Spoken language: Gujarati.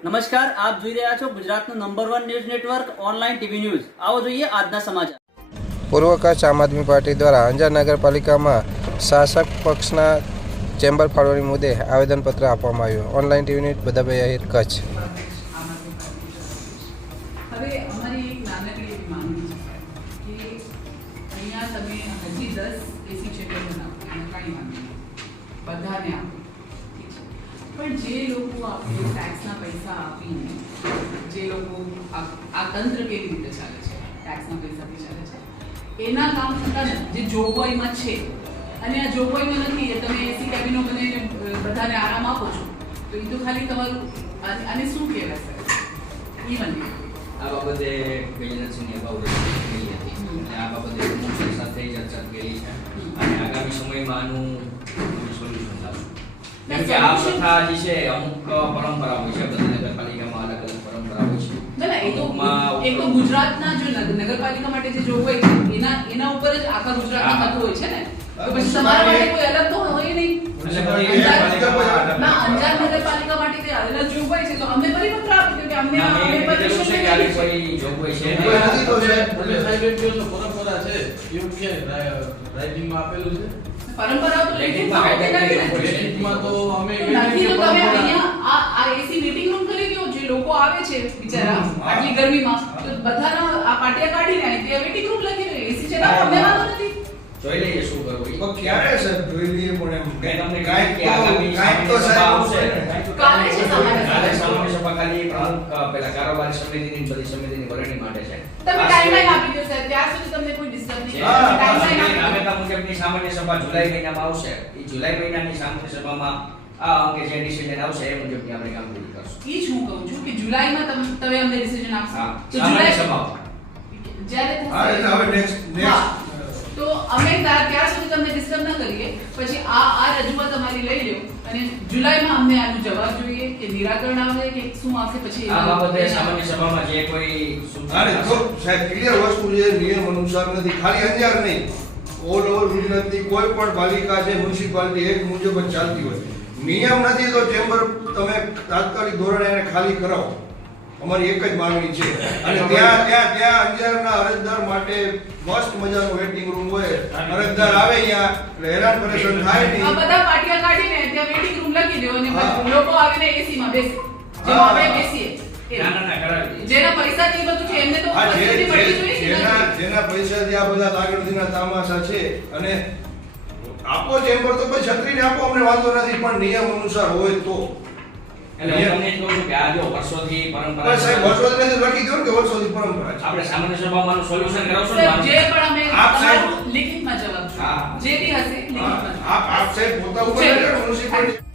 નમસ્કાર, આપ જોઈ રહ્યા છો ગુજરાતનું number 1 news network online TV news. આવો જોઈએ આજના સમાચાર। પૂર્વ કચ્છ આમ આદમી પાર્ટી દ્વારા અંજાર નગરપાલિકામાં શાસક પક્ષના ચેમ્બર ફાળવણી મુદ્દે આવેદનપત્ર આપવામાં આવ્યું। Online TV news Badhabhai Ahir, Kutch. હવે અમારી એક નાનકડી એવી માંગણી છે કે અહીંયા તમે હજી 10 એસી ક્ષેત્ર બનાવો, કાંઈ માંગણી બધાને આપો, ઠીક છે, પણ જે લોકો આપણે ટેક્સના પૈસા આપીને જે લોકો આ તંત્ર કેવી રીતે ચાલે છે, ટેક્સના પૈસાથી ચાલે છે, એના કામ થતા જે જોગવાઈમાં છે અને આ જોગવાઈમાં નથી, એ તમે એસી કેબિનો બનાવીને બધાને આરામ આપો છો, તો એ તો ખાલી તમારું આને શું કહેવાય સર? ઈવન આ બાબતે વિજયનસિંહની અગાઉ રજૂઆત કરી હતી અને આ બાબતે મુખ્ય સાથે ચર્ચા કરી છે અને આગામી સમયમાં આનું સોલ્યુશન લાવશું। કેમ કે આ પ્રથા જે છે અમુક પરંપરા હોય છે, બધી નગરપાલિકામાં અલગ અલગ પરંપરા હોય છે। ના, એ તો ગુજરાતના જો નગરપાલિકા માટે જે જોગવાઈ છે એના ઉપર જ આખા ગુજરાતમાં થતું હોય છે ને, તો પછી તમારા માટે કોઈ અલગ તો હોય નહીં। ના, અંજાર નગરપાલિકા માટે જે અલગ જોગવાઈ છે તો અમને પરિપત્ર આપી દો કે અમને પરમિશન છે કે કોઈ જોગવાઈ છે નથી તો છે એટલે સાહેબ એક દિવસનો પરંપરા છે એવું કે રાઇટિંગમાં આપેલું છે। પરંપરા તો લેખિતમાં હોતી નથી ને, લેખિતમાં તો અમે નથી તો તમે અહીંયા આ એસી મીટિંગ રૂમ કરી દો, જે લોકો આવે છે બિચારા આટલી ગરમીમાં, તો બધાના આ પાટિયા કાઢીને ત્યાં વેટિંગ રૂમ લખી દો, એસી ચલાવો, અમને વાંધો નથી। જોઈ લઈએ શું કરવું તો ક્યારે સર જોઈ લઈએ પણ એમ કે તમને કાંઈક કે આગામી તો સાહેબ આવશે કાલે છે સામાન્ય કાલે સભા। સામાન્ય સભા ખાલી પ્રમુખ પેલા કારોબારી સમિતિની બધી સમિતિની વરણી માટે છે। તમે ટાઈમલાઈન આપી દો સાહેબ, ત્યાં સુધી તમને કોઈ ડિસ્ટર્બ નહીં હા, થાય, ટાઈમલાઈન આપી દો। રાબેતા મુજબની સામાન્ય સભા જુલાઈ મહિનામાં આવશે। એ જુલાઈ મહિનાની સામાન્ય સભામાં આ અંગે જે ડિસિઝન આવશે એ મુજબની આપણે કામગીરી કરશું। ઈ જ હું કહું છું કે જુલાઈમાં તમે અમને ડિસિઝન આપશો, હા, તો સામાન્ય જુલાઈ સભામાં જ્યારે હા થશે એટલે હવે નેક્સ્ટ હા, તો અમે ત્યાં સુધી તમને ડિસ્ટર્બ ન કરીએ, પછી આ રજૂઆત અમારી લઈ લ્યો અને જુલાઈમાં અમને આનો જવાબ જોઈએ કે નિરાકરણ આવે કે શું આવશે, પછી આ બાબતે સામાન્ય સભામાં જે કોઈ અરે તો સાહેબ ક્લિયર વસ્તુ છે, નિયમ અનુસાર નથી, ખાલી અંજાર નહીં, ઓલ ઓવર ગુજરાતની કોઈ પણ પાલિકા છે મ્યુનિસિપાલિટી એક મુજબ જ ચાલતી હોય। નિયમ નથી તો ચેમ્બર તમે તાત્કાલિક ધોરણે એને ખાલી કરાવો, અમારી એક જ માંગણી છે। અને ત્યાં અંજારના અરજદાર માટે મસ્ત મજાનો વેટિંગ રૂમ હોય, અરજદાર આવે અહીંયા એટલે હેરાન પરેશાન થાય આ નહીં। બધા પાટિયા કાઢીને ત્યાં વેટિંગ રૂમ લખી દો અને પછી લોકો આવીને એસીમાં બેસે, જેમાં આપણે બેસીએ ના કરાવી દઈએ। જેના પૈસાથી બધું છે એમને તો હા, ફેસિલિટી મળવી જોઈએ કે જેના નથી? જેના પૈસાથી આ બધા કાગળના તામાશા છે અને આપો ચેમ્બર તો કોઈ છત્રીને આપો, અમને વાંધો નથી, પણ નિયમ અનુસાર હોય તો। એટલે હું તમને જ કહું છું કે આ જો વર્ષોથી પરંપરા અરે સાહેબ વર્ષોથી નથી લખી દો કે વર્ષોથી પરંપરા છે। આપણે સામાન્ય સભામાં સોલ્યુશન કરાવશું ને સાહેબ, જે પણ અમે આપ સાહેબ- તમારું લિખિતમાં જવાબ હા। જોઈએ, જે બી હશે લિખિતમાં જવાબ। આપ સાહેબ પોતા ઉપર છે। મ્યુનિસિપાલિટી